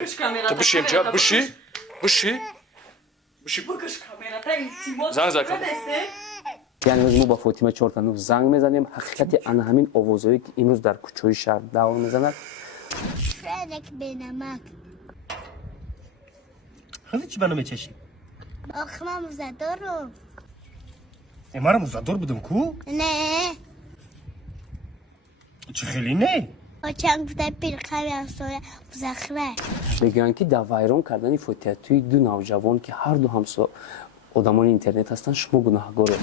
Bışı amca, bışı. Zang zakın. یعنی ما با فاطمه 4 تا 9 زنگ میزنیم حقیقت انا همین آوازهایی که امروز در کوچه‌های شهر دوام میزنند فرق بینمک خیلی چی منو میچشی؟ آخه من مزدارم امارا مزدور بودم کو؟ نه چه خیلی نه؟ چند بوده پیرخوی اصلا مزخره بگویند که در ویران کردن فوتیتوی دو نوجوان که هر دو همسو آدمان اینترنت هستند شما گناهگاره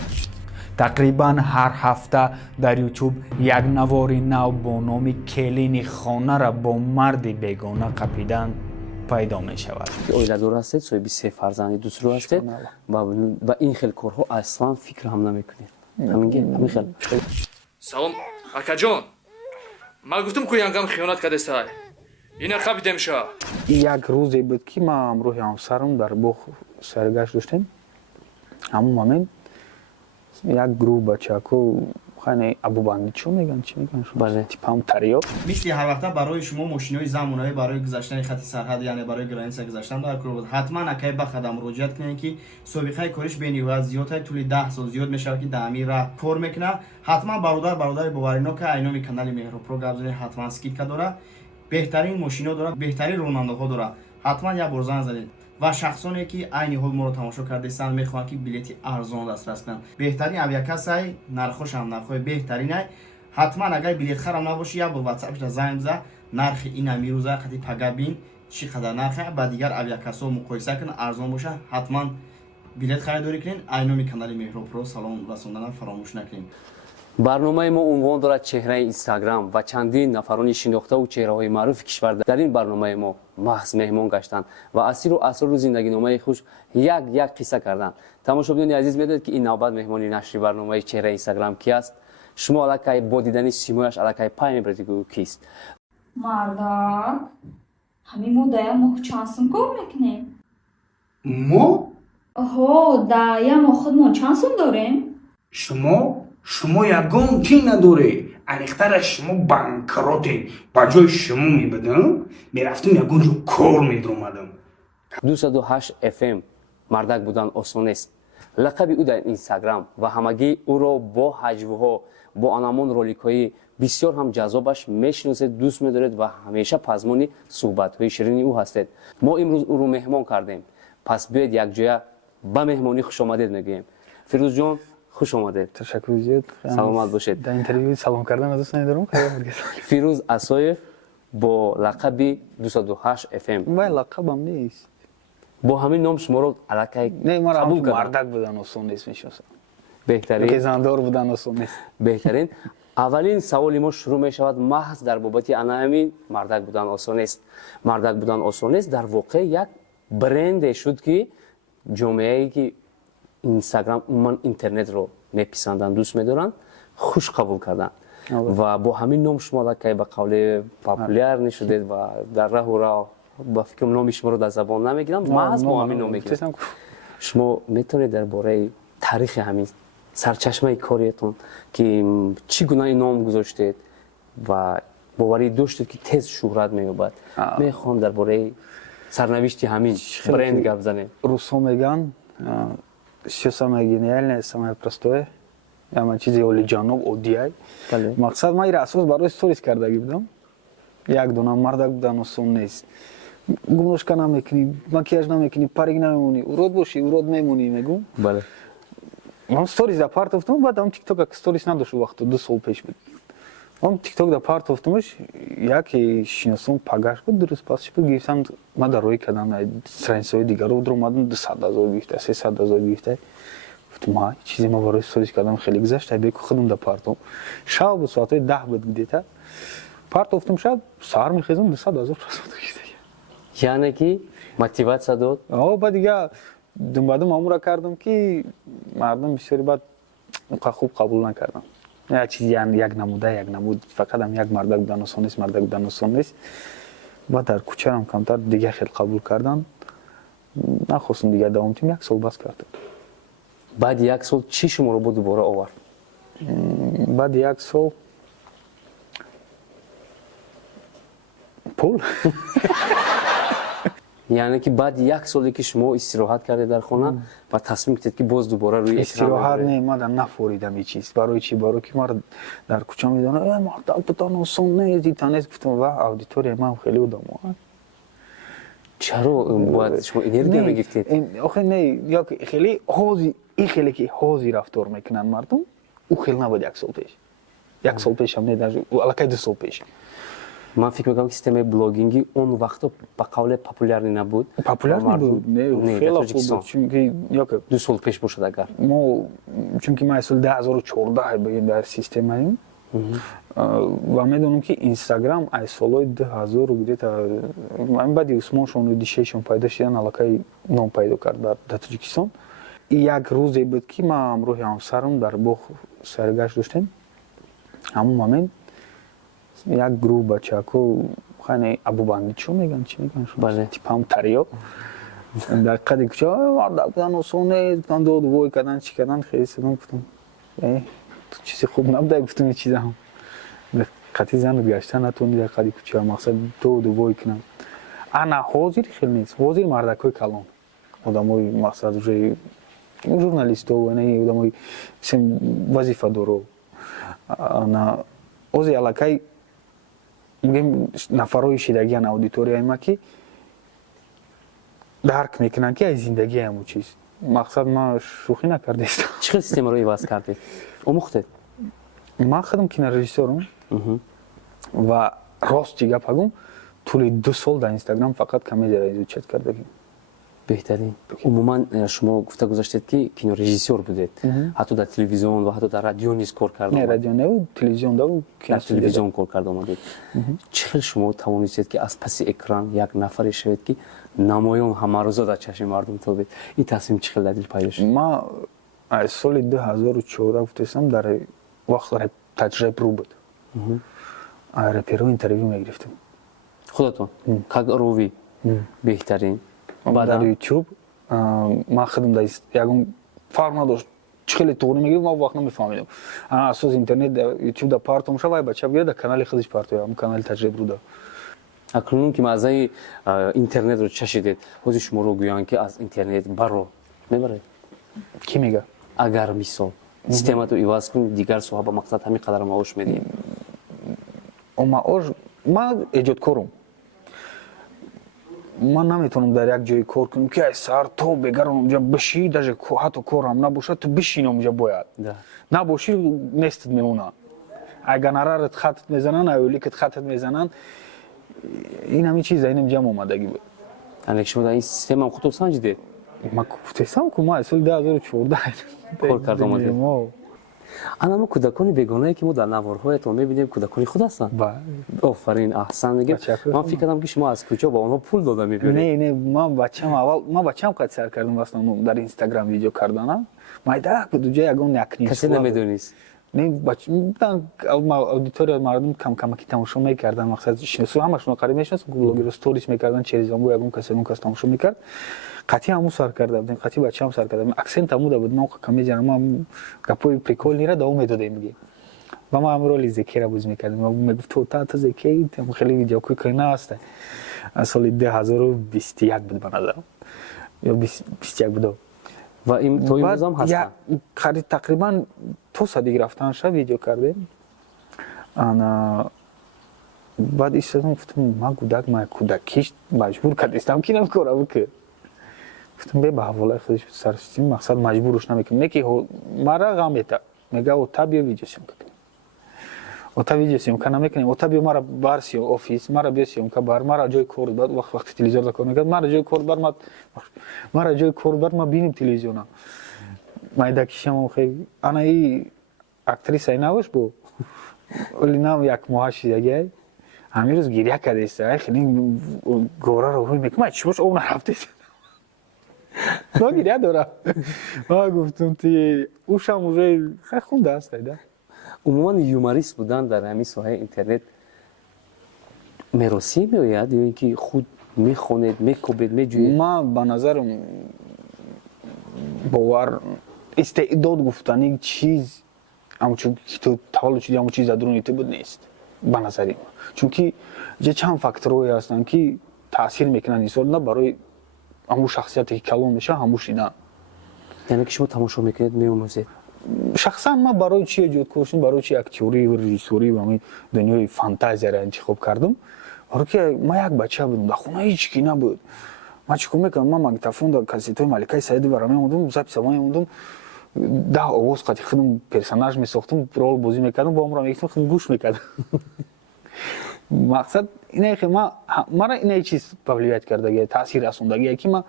تقریبا هر هفته در یوتیوب یک نواری نو با نام کلین خانه را با مردی بیگانه قپیدن پیدا می شود. اویله‌دار هستید، صاحب 3 فرزند دوست رو هستید و این خیلی کارها اصلا فکر هم نمیکنید. همین خیلی. سلام اکا جان. ما گفتم که یانگام خیانت کرده است. اینا خبیدم شا. یک روزی بود که ما امروز همسرم در باغ سرگشت داشتیم. همون مومن یک گروه بچه‌ها خانه ابوبندی چون میگن چی میگن بله تیپ هم تریاک مثل هر وقت برای شما ماشینای زمانه‌ای برای گذشتن خط سرحد یعنی برای گرانس گذشتن در کار بود حتما اکای به خدمات مراجعه کنین که سابقه کارش بین و زیاد طول 10 سال زیاد میشه که دامی را کار میکنه حتما برادر باورینا که اینامی کانال مهرو پرو گابزنی حتما اسکیت داره بهترین ماشینا داره بهترین راننده‌ها داره حتما یک بار زنگ زنید و شخصانی که عین حال ما رو تماشا کرده هستند میخوان که بلیط ارزان دسترس کنن بهترین اویاکسای نرخش هم نرخ بهترینه حتما اگر بلیط خرم نباشه یا با واتساپش زنگ بزن نرخ این میروزه خاطی پگابین چقدر نرخه بعد دیگر اویاکسا مقایسه کن ارزان باشه حتما بلیط خریداری کنین اینامی کانال مهرو پرو سلام رسوندن فراموش نکنین برنامه ما عنوان دارد چهره اینستاگرام و چندین نفران شناخته و چهره‌های معروف کشور در این برنامه ما محض مهمان گشتند و اسیر و اسرار زندگی نامه خوش یک قصه کردند. تماشاگران عزیز می‌دانید که این نوبت مهمانی نشر برنامه چهره اینستاگرام کی است؟ شما الکی با دیدن سیمایش الکی پای می‌برید که کیست؟ مردک همین مدت ما چانسم کار میکنیم ما؟ اوه دایا ما خودمون چانسم داریم شما یگان کی نداره انیختر شما بانکراته با جای شما میبدم میرفتم یگان جو کار میدرومدم 208 FM مردک بودن آسان است. لقب او در اینستاگرام و همگی او را با حجوها با آنامان رولیک‌های بسیار هم جذابش میشناسید دوست می‌دارید و همیشه پزمانی صحبت‌های شیرین او هستید. ما امروز او رو مهمان کردیم. پس بیاید یک جای با مهمانی خوش آمدید میگیم. فیروز جان خوش آمدید. تشکر زیاد. سلامت باشید. در اینترویو سلام کردن از دوست ندارم. فیروز اسایف با لقب 208 FM. ما لقبم نیست. با همین نام شما رو الکی نه ما قبول کردم. مردک بودن آسان نیست میشناسم. بهترین که زندار بودن آسان نیست. بهترین اولین سوالی ما شروع می شود محض در بابت انا همین مردک بودن آسان است. مردک بودن آسان است در واقع یک برند شد که جامعه‌ای که اینستاگرام عموما اینترنت رو میپسندن دوست میدارن خوش قبول کردن و با همین نام شما که به قول پاپولار نشدید و در راه و راه با فکر نام شما رو در زبان نمیگیرم محض با همین نام میگیرم شما میتونید درباره تاریخ همین سرچشمه کاریتون که چگونه این نام گذاشتید و باوری داشتید که تez شهرت مییابد میخوام درباره سرنوشت همین برند گپ زنیم روسا میگن все самое гениальное, самое простое. Я чизи олиҷаноб оддияй. Мақсад ма ира асос барои сторис кардаги будам. Як дона мардак будан осон нест. Гумношка намекунӣ, макияж намекунӣ, парик намемонӣ, урод бошӣ, урод мемонӣ мегум. Бале. Ман сторис да парт офтам, баъдам тикток сторис надошт вақто 2 сол пеш буд. Ман тикток да парт офтамаш, яке шиносам пагаш буд, дуруст пасш буд, гирифтам ма дарои кардам страницаҳои дигаро дромадам 200,000 гирифта, 300,000 гирифта. گفتم های چیزی ما برای استوریش کردم خیلی گذشت بیک خودم در پارتم شب بود ساعت 10 بود دیتا پارت افتم شب سحر میخیزم 200,000 یعنی که موتیواسیون داد بعد دیگه بعدم امور کردم که مردم بسیاری بعد خوب قبول نکردم یک چیزی یعنی یک نمود فقط هم یک مردک بودن آسان نیست مردک بودن آسان نیست بعد در کوچه هم کمتر دیگه خیلی قبول کردن نخواستم دیگه دوام تیم 1 سال بس کردم بعد 1 سال چی شما رو دوباره آورد؟ بعد 1 سال پول یعنی که بعد یک سالی که شما استراحت کرده در خانه و تصمیم گرفتید که باز دوباره روی استراحت نه من نفوریدم این چیز برای چی برای که ما در کوچه میدونم مردم آسان نیست اینترنت گفتم و آدیتوری من خیلی بودم چرا باید شما انرژی میگفتید آخه نه یا که خیلی حاضی این خیلی که حاضی رفتار میکنن مردم او خیلی نبود یک سال پیش هم نه در علاقه 2 سال پیش من فکر میکنم که سیستم بلاگینگی اون وقتا به قول پاپولاری نبود پاپولار نبود نه خیلی خوب چون یا که 2 سال پیش باشد اگر ما چون که ما سال 2014 بگیم در سیستم ایم و میدونم که اینستاگرام از سال 2000 گذشت من بعد عثمان شون دیشهشون پیدا شدن علاقه نام پیدا کرد در تاجیکستان یک روزی بود که ما امروز همسرم در باغ سرگشت داشتیم همون موقع یک گروه بچه‌ها خانه ابو بندی چو میگن چی میگن بله تیپ هم تریاک در قد کوچه مردم بودن اصونه گفتن دو وای کردن چی کردن خیلی سدم گفتم تو چیزی خوب نبوده گفتم چیز هم به قطعی زن گشتن نتونی در قد کوچه مقصد دو وای کنم انا حاضر خیلی نیست حاضر مردکای کلان آدمای مقصد روی ژورنالیست و نه آدمای وظیفه دارو انا اوزی علاقه میگم نفرای شیدگیان اودیتوریای ما که درک میکنن که از زندگی همون چیز مقصد ما شوخی نکرده است چه سیستم رو عوض کردید آموختید ما خودم کینو رژیسورم و راستی گپ بگم طول 2 سال در اینستاگرام فقط کمدی را ایجاد کردیم بهترین عموما شما گفته گذاشتید که کینو رژیسور بودید حتی در تلویزیون و حتی در رادیو نیز کار کردید نه رادیو نه تلویزیون دو در تلویزیون کار کرده آمدید چه شما توانستید که از پس اکران یک نفری شوید که نمایان همه روزا در چشم مردم تابید این تصمیم چه دلیل پیدا شد ما از سال 2014 گفتم در وقت تجربه رو بود رپرو اینترویو میگرفتم خودتون کاگ روی بهترین در یوتیوب ما خودم در یکم فرق نداشت خیلی طور میگیرم ما وقت نمیفهمیدم انا اساس اینترنت در یوتیوب در پارتم شو بچه بگیره در کانال خودش پارتو کانال تجربه رو اکنون که مزه اینترنت رو چشیدید خودی شما رو گویان که از اینترنت برو میبره کی میگه اگر میسال سیستم تو عوض کنید دیگر صاحب مقصد همین قدر معاش میدیم ما ایجاد کارم من نمیتونم در یک جای کار کنم که سر تو بگر اونجا بشی در حتی کارم نباشه تو بشین اونجا باید نباشی نیستت میمونه اگر نرارت خطت میزنن اولی که خطت میزنن این همین چیز اینم جمع اومدگی بود یعنی شما در این سیستم هم خودتون سنجیدید ما گفتم که ما اصلا 2014 کار کرده آمدید اما کودکان بیگانه‌ای که ما در نوارهایتون می‌بینیم کودکان خود هستن آفرین احسن میگم من فکر کردم که شما از کجا با اونها پول داده می‌برید نه من بچه‌م قد سر کردم واسه در اینستاگرام ویدیو کردن ما در دو جای اگون نکنی کسی نمیدونیست نه بچه اودیتوری مردم کم کی تماشا می‌کردن مقصد شناسو همشون قریب میشناسن بلاگر استوریز می‌کردن چریزامو اگون کسی اون کس تماشا می‌کرد قطعی همون سر کرده بودیم قطعی بچه‌ام سر کرده اکسنت همون بود نو کمی جان ما گپوی پریکول نیره داو میدادیم میگه و ما امروز لیزکی را بوز می‌کردیم ما میگفت تو تا زکی تم خیلی ویدیو کوی کنه است سال 2021 بود به نظر یا 21 بود و این توی روزام هستن خرید تقریبا تو صدیق رفتن شب ویدیو کردیم انا بعد ایستادم گفتم ما کودکیش مجبور کردم که نمی‌کنم که گفتم به حواله خودش سرستیم مقصد مجبورش نمیکنم نه که مرا غمیتا میگه او تابیو ویدیو سیم کنیم او تا ویدیو سیم کنم میکنیم او تابیو مرا بارسی آفیس مرا بیسیم که بار مرا جای کور بعد وقت تلویزیون دکو میگه مرا جای کور بار مرا جای کور بار ما بینیم تلویزیون ما دکشم خیلی انا ای اکتریس ایناوش بو ولی نام یک ماهش دیگه همین روز گریه کرده است خیلی گورا رو میگه ما چیش اون رفته ما گریه دارم ما گفتم تی اوشم اونجا خیلی خونده است ایده عموما یوماریست بودن در همین ساحه اینترنت میراثی میآید یا اینکه خود میخونید میکوبید میجویید ما به نظرم باور استعداد گفتن چیز اما چون که تو تولد شدی اما چیز درونی تو بود نیست به نظر من چون که چند فاکتورایی هستن که таъсир мекунанд инсон на барои ҳамун шахсияте ки калон мешавад ҳамун шидан. яъне ки шумо тамошо мекунед меомӯзед. шахсан ман барои чи эҷодкушӣ барои чи актёрӣ ва режиссёрӣ ва ҳамин дунёи фантазияро интихоб кардам. барои ки ман як бача будам дар хона ҳеҷ ки набуд. ман чӣ кор мекардам, ман магнитофонда кассетаи маликаи саидоваро мемондам, записама мемондам, 10 овоз қатъи худам персонаж месохтам, рол бозӣ мекардам, бо омро мегуфтам, худам гӯш мекардам. мақсад ине ки мара ине чиз повлиять кардагия, таъсир расондагия ки ман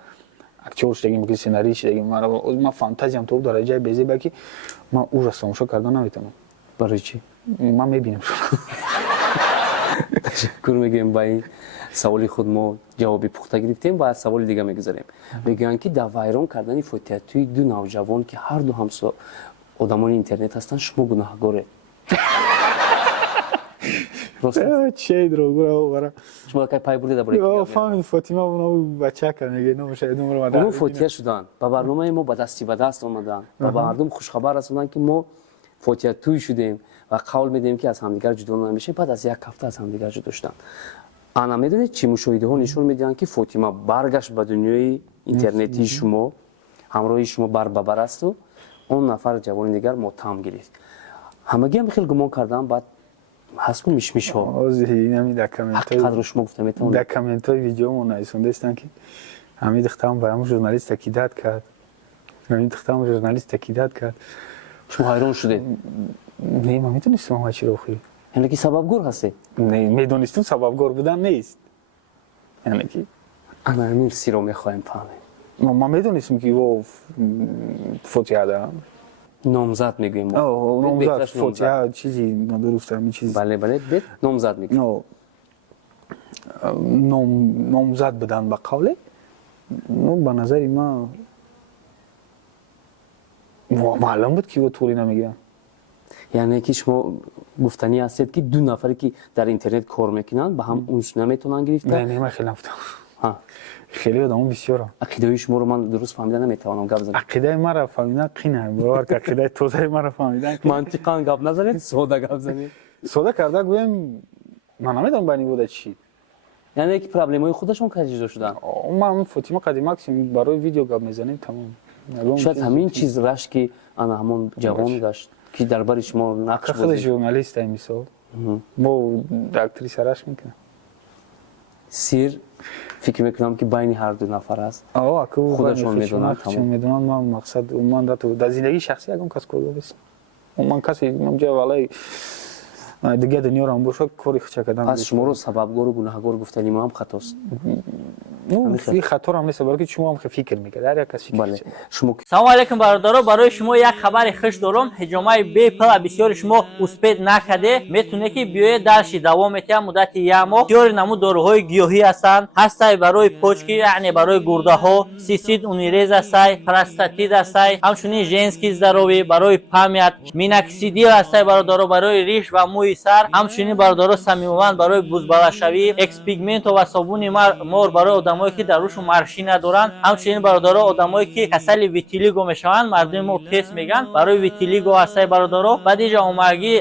актёр шудагим, ки сценарист шудагим, ман фантазиям то дараҷаи безеба ки ман ужас тамошо кардан наметавонам. барои чӣ? ман мебинам. ташаккур мегӯем ба ин саволи худ мо ҷавоби пухта гирифтем ва аз саволи дига мегузарем. мегӯянд ки дар вайрон кардани фотиҳатии ду навҷавон ки ҳарду ҳамсо одамони интернет ҳастанд шумо гунаҳгоред. чей дрогура бара. шумо кай пай бурда барои фаҳмид Фотима оно бачака меге номошаҳид номро мада. оно фотиҳа шуданд. ба барномаи мо ба дасти ба даст омаданд ва ба мардум хушхабар расонданд ки мо фотиҳатӯй шудем ва қавл медиҳем ки аз ҳамдигар ҷудо намешавем. баъд аз як ҳафта аз ҳамдигар ҷудо шуданд. ана медонед чӣ мушоҳидаҳо нишон медиҳанд ки Фотима баргашт ба дунёи интернетии шумо, ҳамроҳи шумо бар ба бар асту он нафар ҷавони дигар мотам гирифт. ҳамагиам хеле гумон карданд. баъд ҳаст ку мишмишҳо. ҳозир инами ҳақиқатро шумо гуфта метавонед. дар комментҳои видеомо нависондастанд ки ҳамид духтам ба ҳамун журналист такидат кард. ҳамид духтам журналист такидат кард. шумо ҳайрон шудед? не ман метонистам ҳама чиро охир. яъне ки сабабгор ҳастед? не медонистам сабабгор будан нест. яъне ки ана ҳамин сирро мехоҳем фаҳмед. ман медонистам ки во фотиҳа дарам. номзад мегӯем. номзад фотиҳа чизи надуруст ҳамин чиз. бале бале бед номзад мегӯем. номзад будан ба қавле ну ба назари ман маълум буд ки во тӯлӣ намегӯям. яъне ки шумо гуфтанӣ ҳастед ки ду нафаре ки дар интернет кор мекунанд ба ҳам унс наметавонанд гирифта. не ман хеле нафтам. хеле одамо бисёрам. ақидаи шуморо ман дуруст фаҳмида наметавонам гап занам. ақидаи маро фаҳмидан қина. бовар ки ақидаи тозаи маро фаҳмидан мантиқан гап назанед, сода гап занед. сода карда гӯем ман намедонам байни вода чӣ. яъне ки проблемаи худашон кай ҷудо шуданд. ман Фотима қади максимум барои видео гап мезанем тамом. шояд ҳамин чиз рашт ки ана ҳамон ҷавон гашт ки дар бари шумо нақш худ журналист ай мисол мо актриса рашт мекунам. сир фикр мекунам ки байни ҳарду нафар аст. худашон медонанд. медонанд. ман мақсад ман дар зиндагии шахсӣ ягон кас коргор нестам. ман касе ҷа валай дига дунёро ҳам бошад кори хуча кардан. пас шуморо сабабгору гунаҳгор гуфтани мо ҳам хатост. ин хаторо ҳам нест барои ки шумо ҳам фикр мекард. ҳар як кас фикр мекард. шумо салому алайкум бародаро, барои шумо як хабари хуш дорам. ҳиҷомаи бепла бисёри шумо успед накарде метуне ки биёед дарши давом метиҳад муддати як моҳ. бисёри наму дороҳои гиёҳӣ ҳастанд. ҳастай барои почки, яъне барои гурдаҳо, сисид унирез ҳастай, простатит ҳастай, ҳамчунин женский здоровӣ, барои памят, миноксидил ҳастай бародаро, барои риш ва мӯи сар, ҳамчунин бародаро самимованд барои бузбалашавӣ, экспигменто ва собуни мор барои одамое ки дар рӯшон маршӣ надоранд, ҳамчунин бародаро одамое ки касали витилиго мешаванд, мардуми мо тест мегӯянд барои витилиго ҳастай бародаро. баъд инҷа омаги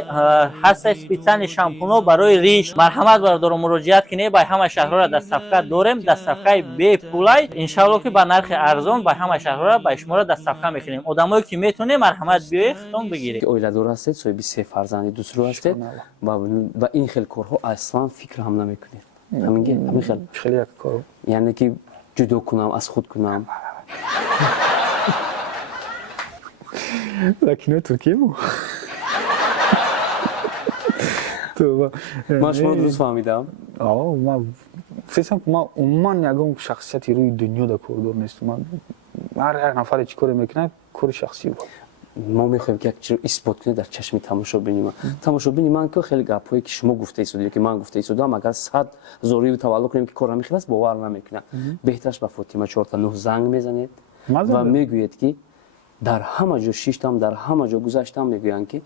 ҳастай специални шампуно барои риш. марҳамат бародаро, муроҷиат кинед ба ҳама шаҳрҳоро дастсафка дорем. дастсафкаи бепулай иншалло ки ба нархи арзон ба ҳама шаҳрҳоро ба шуморо дастсафка мекунем. одамое ки метонед марҳамат биёед хитон бигиред. оиладор ҳастед, соҳиби 3 фарзанди дусрӯ ҳастед ва ин хел корҳо аслан фикр ҳам намекунед. ҳамин хел хеле як кор. яъне ки ҷудо кунам, аз худ кунам. дар кинои туркия бу. ман шуморо дуруст фаҳмидам. ман фикрам ки ман умуман ягон шахсияти рӯи дунё дар коридор нестам. ҳар як нафаре чӣ коре мекунад кори шахсӣ бо. мо мехоҳем ки як чиро исбот кунед дар чашми тамошобини ман. тамошобини ман ки хеле гапҳое ки шумо гуфта истодед ки ман гуфта истодам агар 100 зорию таваллу кунем ки корам хел аст бовар намекунад. беҳтараш ба Фотима 4-9 занг мезанед ва мегӯед ки дар ҳама ҷо шиштам, дар ҳама ҷо гузаштам мегӯянд ки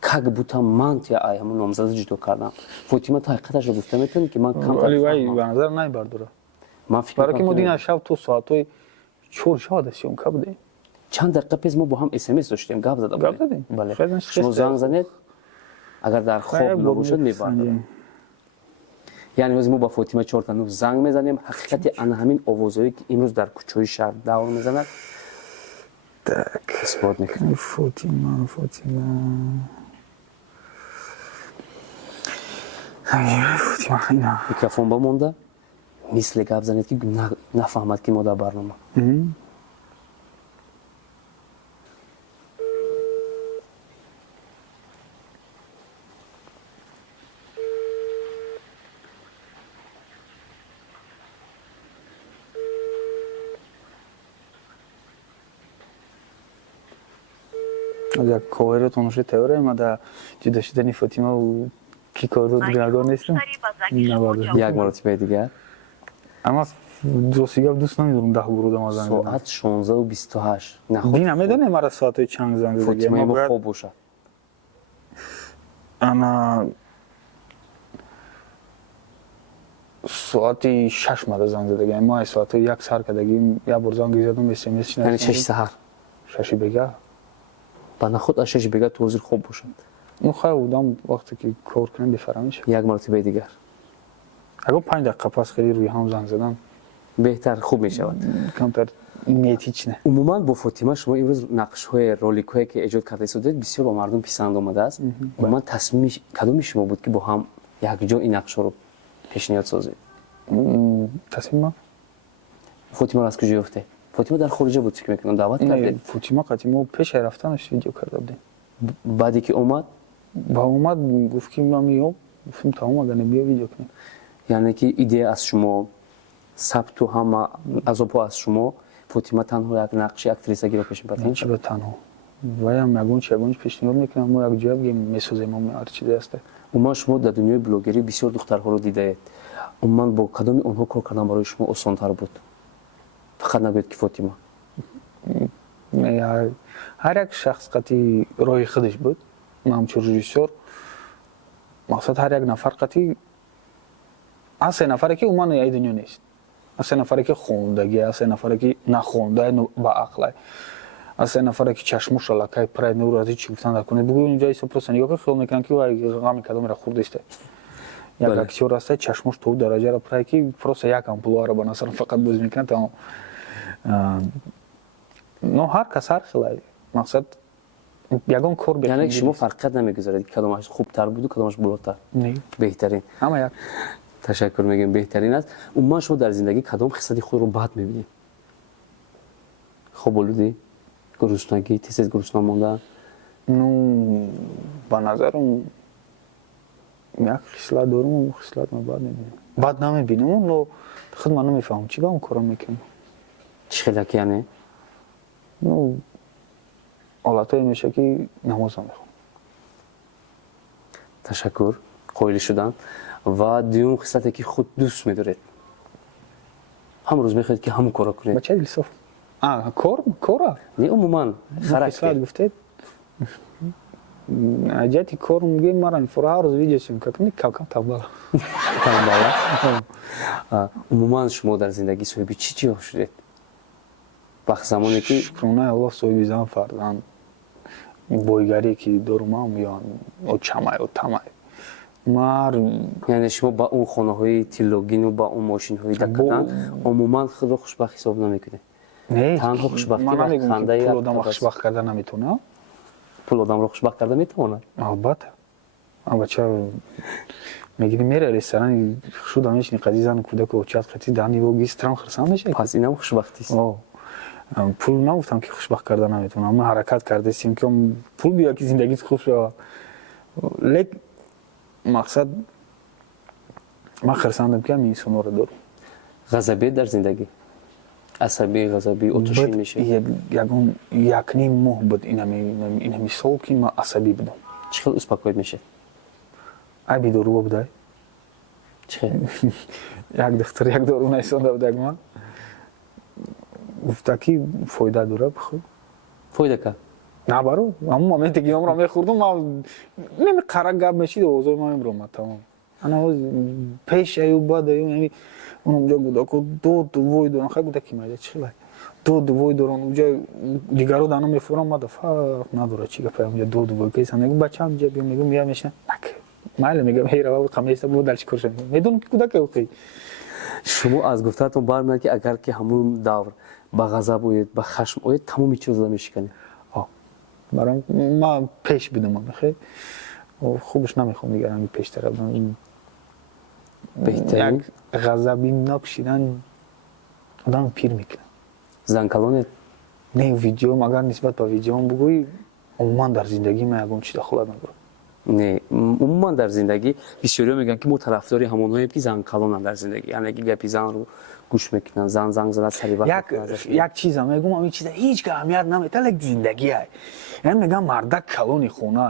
как будто ман тия ҳамун номзада ҷудо кардам. Фотима то ҳақиқаташро гуфта метавонед ки ман вале вай ба назар намебардора. ман фикр барои ки мо дина шаб то соатҳои 4 да сёмка будем. чанд дақиқа пес мо бо ҳам смс доштем, гап зада будем. бале шумо занг занед, агар дар хоб набошад мебардорам. یعنی روز ما با فاطمه 4 تا 9 زنگ میزنیم حقیقت انا همین آوازهایی که امروز در کوچه‌های شهر دور میزنند Так. اثبات میکنه. Фотима. Фотима, اینا. میکروفون بمونده مثل گپ زنید که نفهمد که ما در برنامه. Як коверотон уже теорема да ҷудо шудани Фотима ва Кикору дигардор нестам. یک مرتبه دیگر Ама досига дӯст намедорам 10 бурудам аз занг ساعت 16:28 نخود дин намедонем ара соатҳои чанг занг فاطمه با خواب باشد ана соати 6 мада занг задагем мо ай соатҳои 1 сар кардагим як бор занги задам смс یعنی 6 سحر 6 бега بنا خود از 6 بگه تو حاضر خواب باشد ну хай будам вақте ки кор кунам бефаҳра мешавад یک مرتبه دیگر агар 5 дақиқа пас хеле рӯи ҳам занг задам بهتر خوب می شود камтар нетич не عموما با فاطمه شما امروز نقش های رولینگ هایی که ایجاد کرده شدید بسیار با مردم پسند آمده است عموما تصمیم کدوم شما بود که با هم یک جا این نقش رو پیشنهاد سازید تصمیم ما فاطمه را از کجا یافته فاطمه در خارج بود فکر میکنم دعوت کردید فاطمه قدیما پیش رفتنش ویدیو کرده بودیم بعدی که اومد با اومد گفت که من میام گفتم تمام اگر نمیای ویدیو کنیم یعنی که ایده از شما ثبت و هم عذاب از شما فاطمه تنها یک نقش اکتریسه گیره پیش میبرد چه به تنها و هم یگونش پیشنهاد میکنم ما یک جا بگیم میسازیم ما هر چیزی هست عموما شما در دنیای بلوگری بسیار دخترها رو دیده اید عموما با کدام اونها کار کردن برای شما آسان‌تر بود فقط نگوید که فاطمه هر یک شخص قطعی راه خودش بود من همچون رژیسور مقصد هر یک نفر قطعی از 3 نفری که اومن ای دنیا نیست از 3 نفری که خوندگی از 3 نفری که نخونده با عقل از 3 نفری که چشمش لکای پرای نور از چی گفتن در کنه بگو اینجا ایسا پرسن یا که خیال میکنن که وای غمی کدام را خورده است یک اکتور است چشمش تو درجه را پرای که پروس یک امپلو را بناسن فقط باز میکنن تمام نو هر کس هر خلای مقصد یگان کار بکنید یعنی شما فرقیت نمیگذارید کدامش خوبتر بود و کدامش بالاتر نه بهترین اما یک تشکر میگم بهترین است عموما شما در زندگی کدام خصلت خود رو بد میبینید خوب بودی گرسنگی تیز گرسنه ماندن نو با نظرم یک خصلت دارم و خصلت من بد نمیبینم بد نمیبینم نو خود من نمیفهمم چی با اون کارم میکنم چی خیلی یعنی نو حالتایی میشه که نماز میخونم تشکر قایل شدن و دیوم خصلتی که خود دوست میدارید هم روز میخواید که همون کارا کنید بچه دلسوف کارا نه عموما خصلت خرکته گفتید اجاتی کار میگه مرا فرا روز ویدیو سیم کنم کم تنبال عموما شما در زندگی صاحب چی شدید وقت زمانی که شکرانه الله صاحب زن فرزند بایگری که دارم هم یا چمای و تمای یعنی شما با اون خانه های تیلوگین و با اون ماشین های دکتن عموما خود رو خوشبخت حساب نمیکنه نه تنها خوشبختی من و نمیگم خنده که پول آدم خوشبخت کردن نمیتونه پول آدم رو خوشبخت کرده میتونه البته اما بچه میگی میره رستوران شو دانش نی قضیه زن کودک و چات خطی دانی و گیسترام خرسان میشه پس اینم خوشبختی است پول نگفتم که خوشبخت کردن نمیتونه اما حرکت کرده سیم که پول بیا که زندگیت خوب شه لیک مقصد من خرساندم که این سونو رو دارم غضبی در زندگی عصبی غضبی آتشین میشه یک نیم ماه بود این سال که من عصبی بودم چقدر اسپاکوید میشه ای بی دارو بوده چقدر یک دختر یک دارو نیسانده بوده من گفته که فایده داره بخور فایده که نه برو همون مومنتی که من را میخوردم من نمی قرق گب میشید و اوضاع ما امرومد تمام انا پیش ایو بعد ایو یعنی اون اونجا گوده که دو وای دارن خیلی گوده که مایده چی خیلی دو وای دارن اونجا دیگرو دانا میفورم ما فرق نداره چی که پیام دو وای که سن بچه هم جا بیام میگم میشه نک майли мегам ҳейрава қамеса бо дар чӣ кор шавем медонам ки кӯдаке оқӣ шумо аз гуфтатон бармеяд ки агар ки ҳамун давр ба ғазаб оед ба хашм оед тамоми чизро мешиканед. барам ман пеш будам мехе хубаш намехоҳам дигар ҳами пештара будам беҳтарин як ғазаби накшидан одам пир мекунад. занкалонед не видеом агар нисбат ба видеом бугӯӣ умуман дар зиндагӣ ман ягон чи дахолат надорам. не умуман дар зиндагӣ бисёриҳо мегӯянд ки мо тарафдори ҳамонҳоем ки занкалонанд дар зиндагӣ яъне ки гапи занро гӯш мекунанд зан занг зада сари як чизам мегӯм ҳамин чиза ҳеҷ ка аҳамият наметад як зиндагӣ ай яъне мегӯям мардак калони хона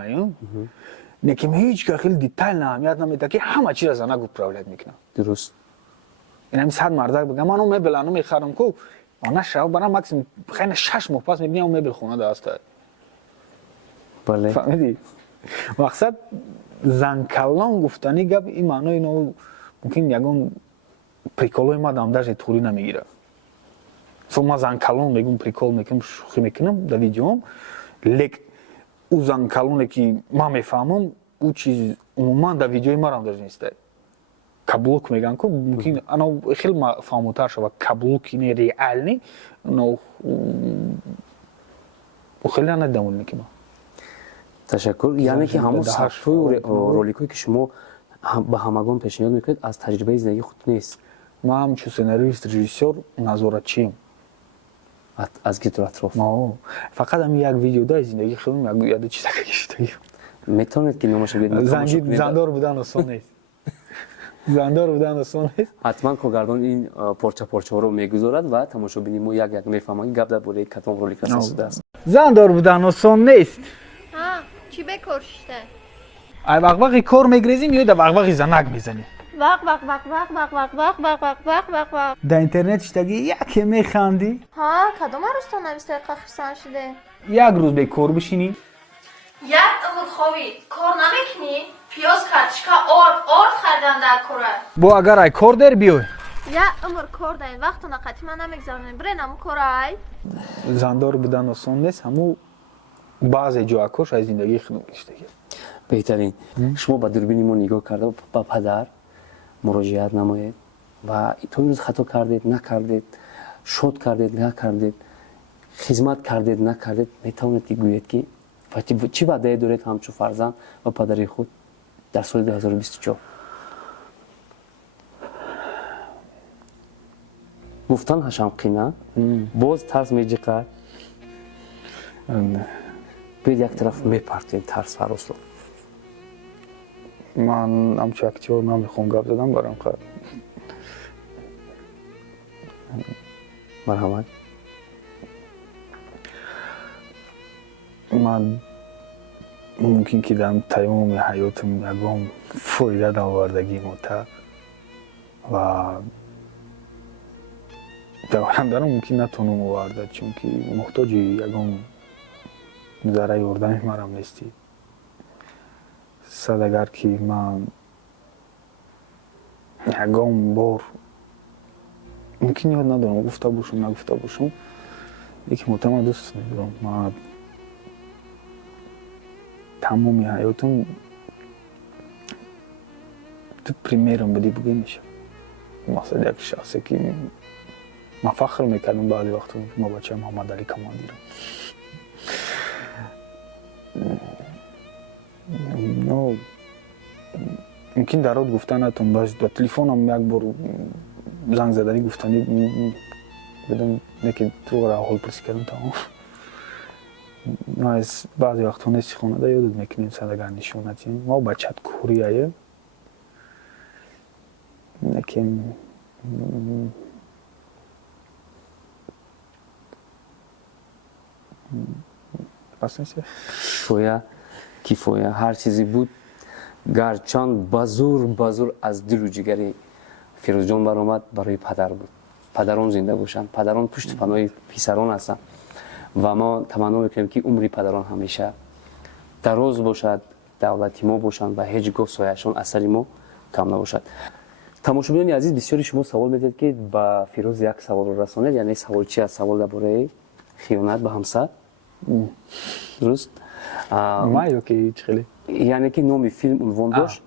лекин ҳеҷ ка хеле детайл аҳамият наметад ки ҳама чиза занак управлят мекунад. дуруст ин сад мардак бигам ман он мебел ану мехарам ку она шав барам максимум хайна 6 моҳ пас мебинам он мебел хонада аст бале фаҳмидӣ мақсад занкалон гуфтани гап ин маънои но мумкин ягон приколои ма дам даже турӣ намегирад со ма занкалон мегум прикол мекунам шӯхӣ мекунам дар видеом лек ӯ занкалоне ки ман мефаҳмам ӯ чиз умуман дар видеои марам даже нестад каблук мегӯям ку мумкин ана хеле фаҳмутар шавад каблуки не реальни но хеле надидамон мекунам. ташаккур яъне ки ҳамон сафҳои роликҳое ки шумо ба ҳамагон пешниҳод мекунед аз таҷрибаи зиндагии худ нест. ман ҳамчун сценарист режиссёр назоратчиам аз гидру атроф фақат ҳамин як видеодаи зиндагии худам яду чизака гирифтагӣ метавонед ки номаша биёед зандор будан осон нест зандор будан осон нест ҳатман коргардон ин порча-порчаҳоро мегузорад ва тамошобини мо як мефаҳмад ки гап дар бораи катом ролик расо шудааст. зандор будан осон нест چی بکشته؟ ай вақвақи кор мегрезим ё да вақвақи занак мезанем وق وق وق وق وق وق وق وق وق وق وق وق дар интернет штаги яке механдӣ ها کدوم روستا نوشته خرسان شده؟ як рӯз бекор бишинӣ یک امور خوابی کار نمیکنی؟ پیاز کارچکا آرد خریدم در کوره бо агар ай кор дер биёй یک امور کار دارین وقت نقطی من نمیگذارین برین امو کوره ای зандор будан осон нест ҳаму баъзе ҷоакош аз зиндагии худам гиштаги беҳтарин шумо ба дурбини мо нигоҳ карда ба падар муроҷиат намоед ва то имрӯз хато кардед накардед шод кардед накардед хизмат кардед накардед метавонед ки гӯед ки чӣ ваъдае доред ҳамчун фарзанд ва падари худ дар соли 2024 гуфтан ҳашам қина боз тарс меҷиқад биёед як тараф мепартем тарс ҳаросро ман ҳамчун актёр намехоҳам гап задан барам марҳамат ман мумкин ки дар тамоми ҳаётам ягон фоида наовардагӣ мота ва дар ояндаро мумкин натонам оварда чунки муҳтоҷи ягон зарраи ёрдами марам нестӣ сад агар ки ман ягон бор мумкин ёд надорам гуфта бошам нагуфта бошам лекин мотама дӯст медорам ман тамоми ҳаётам ту примерам бадӣ бугӣ мешавад мақсад як шахсе ки ман фахр мекардам баъзе вақтҳо мо бачаи муҳаммадалӣ командирам мумкин дар род гуфта натон ба телефонам як бор занг заданӣ гуфтанӣ بدون اینکه تو را حال پرسی کردم تمام ما از بعضی وقتا نیستی خونه دا یادت میکنیم صدقه نشونتیم ما بچت کوریه لیکن پس نیستی کیفویا هر چیزی بود گرچان بازور از دل و جگری فیروز جان برآمد برای پدر بود پدران زنده باشند پدران پشت پناه پسران هستند و ما تمنا میکنیم که عمر پدران همیشه دراز باشد دولتی ما باشند و هیچ گاه سایه‌شان اثر ما کم نباشد. تماشاگران عزیز بسیاری شما سوال میدید که با فیروز یک سوال رو رسانید یعنی سوال چی است؟ سوال درباره خیانت به همسر درست؟ ما یا که هیچ خیلی یعنی که نام فیلم عنوان داشت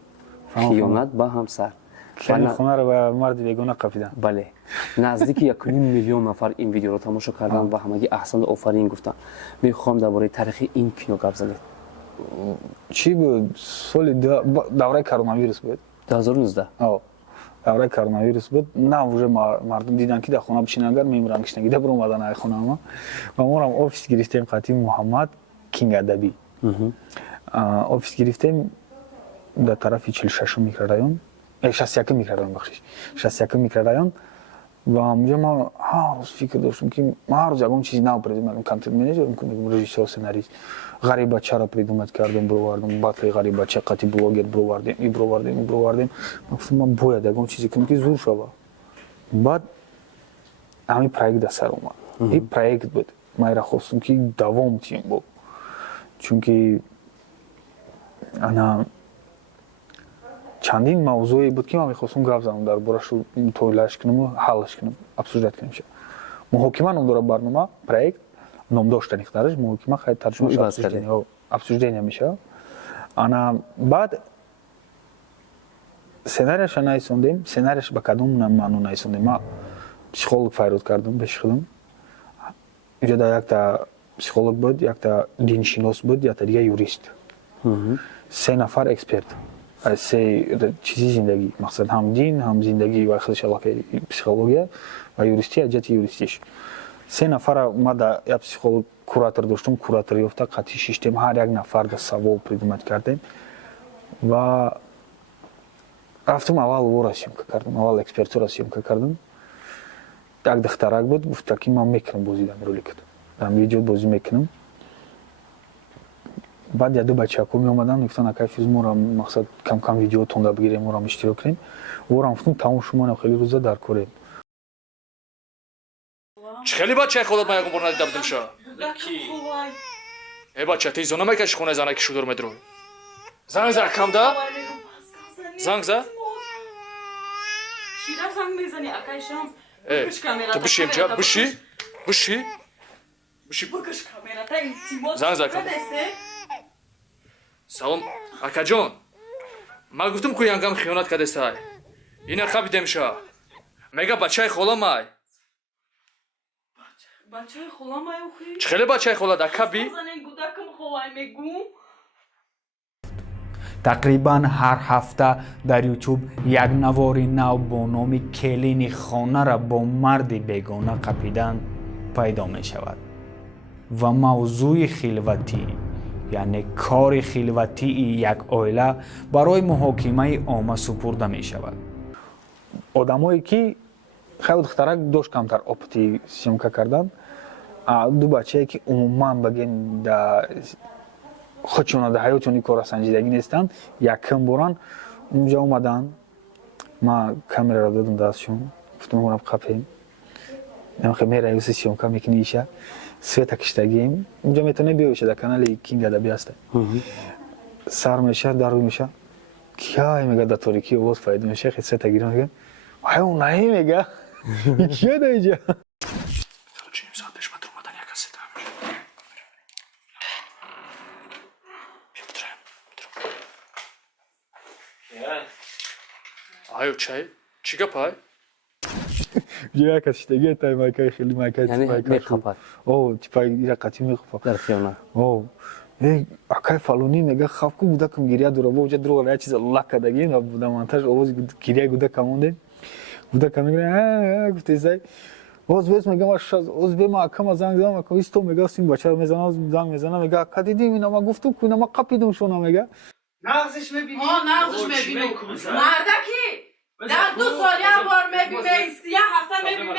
خیانت به همسر خیلی خونه رو به مرد بیگانه قپیدن. بله نزدیک 1.5 میلیون نفر این ویدیو رو تماشا کردن و همگی احسن آفرین گفتن. میخوام درباره تاریخ این کینو گپ زنید. چی بود؟ سال دوره کرونا ویروس بود. 2019 دوره کرونا ویروس بود. نه وجه مردم دیدن که در خونه بشینن اگر میمونن کشنگی در برون اومدن ای خونه ما. و ما هم آفیس گرفتیم خطی محمد کینگ ادبی. آفیس گرفتیم در طرف 46 میکرورایون 61 میکرورایون بخشش 61 میکرورایون و اونجا ما هر روز فکر داشتم که ما هر روز یکم چیزی نو پردیم کانتنت منیجر میکنم رژیسور سناریست غریب بچه را پردیمت کردم بروواردم باطلی غریب بچه قتی بلوگر بروواردیم ای بروواردیم گفتم من باید یکم چیزی کنم که زور شوه بعد همین پروژه در سر اومد این پروژه بود ما را خواستم که دوام تیم بود چون که انا چندین موضوعی بود که من می‌خواستم گپ زنم درباره‌اش تویلاش کنم و حلش کنم ابسولوت کنم شه محاکمه نام داره برنامه پروژه نام داشتن اختیارش محاکمه خیلی ترجمه شده ابسولوت نمیشه انا بعد سناریوش نایسوندیم سناریوش با کدوم منو نایسوندیم ما پسیخولوگ فایرود کردم بهش خودم اینجا یک تا پسیخولوگ بود یک تا دینشناس بود یک تا دیگه یوریست سه نفر اکسپرت سه چیزی زندگی مقصد هم دین هم زندگی و خودش علاقه پسیخولوژی و یوریستی اجت یوریستیش سه نفر ما در یا پسیخولوگ کوراتور داشتم کوراتوری افتا قطعی شیشتیم هر یک نفر در سوال پردیمت کردیم و رفتم اول او را سیمکه کردم اول اکسپرت را سیمکه کردم یک دخترک بود گفت که من میکنم بازی در رولی کردم در ویدیو بازی میکنم بعد یا دو بچه ها می اومدن گفتن اکای فیز ما مقصد کم کم ویدیو تونده بگیریم ما را اشتراک کنیم و را گفتم تمام شما خیلی روزا در کاریم چه خیلی بچه خودت ما یکم برنادی دبدم شا ای بچه تی زونه میکش خونه زنه که شدور مدرو زنگ زنگ کم ده زنگ زنگ شیرا زنگ میزنی اکای شام تو بشی امجا بشی بشی بشی بکش کامera تا این سیمون زنگ زنگ کم سلام اکا جان ما گفتم که ینگم خیانت کرده سای این خبی دمشا میگه بچه خولا مای بچه خولا مای اوخی چه خیلی بچه خولا در کبی زنین گودکم خوای میگم تقریبا هر هفته در یوتیوب یک نواری نو با نام کلین خانه را با مردی بیگانه قپیدن پیدا می شود و موضوع خلوتی یعنی کار خلوتی یک عائله برای محاکمه عامه سپرده می شود. آدمایی که خیلی دخترک داشت کمتر آپتی سیمکه کردن دو بچه‌ای که عموما بگیم در خودشون در حیاتشون کار سنجیدگی نیستن یکم بران اونجا اومدن ما کامera را دادم دستشون گفتم اونم قپیم نمیخوام میره یوسی سیمکه میکنیشه سویت کشتگیم اونجا میتونه بیوشه در کانال کینگ ادبی هسته سر میشه در روی میشه کیا میگه در تاریکی آواز فایده میشه خیلی سویت گیرم میگه آیا اون نهی میگه کیا در اینجا چیم ساعت پیش مدر اومدن یک کسی آیو چای چی گپای یا کشتگی تای مایکای خیلی مایکای یعنی مایکای میخواد او تیپای ایرا قتی میخواد در خیانت او اکای فالونی میگه خواب کو بوده کم گیریا دورا بوجه درو را چیز الله کدگی نه بوده مونتاژ اوز گیریا گوده کمونده بوده کم میگه گفت ازای اوز بس میگه ماش اوز به ما کم زنگ زدم که استو میگه سیم بچه میزنه زنگ میزنه میگه کدی دیدم ما گفتم که ما قپیدم شونا میگه نغزش میبینی نغزش میبینی مردکی در 2 سال یک بار میبینی 3 هفته میبینی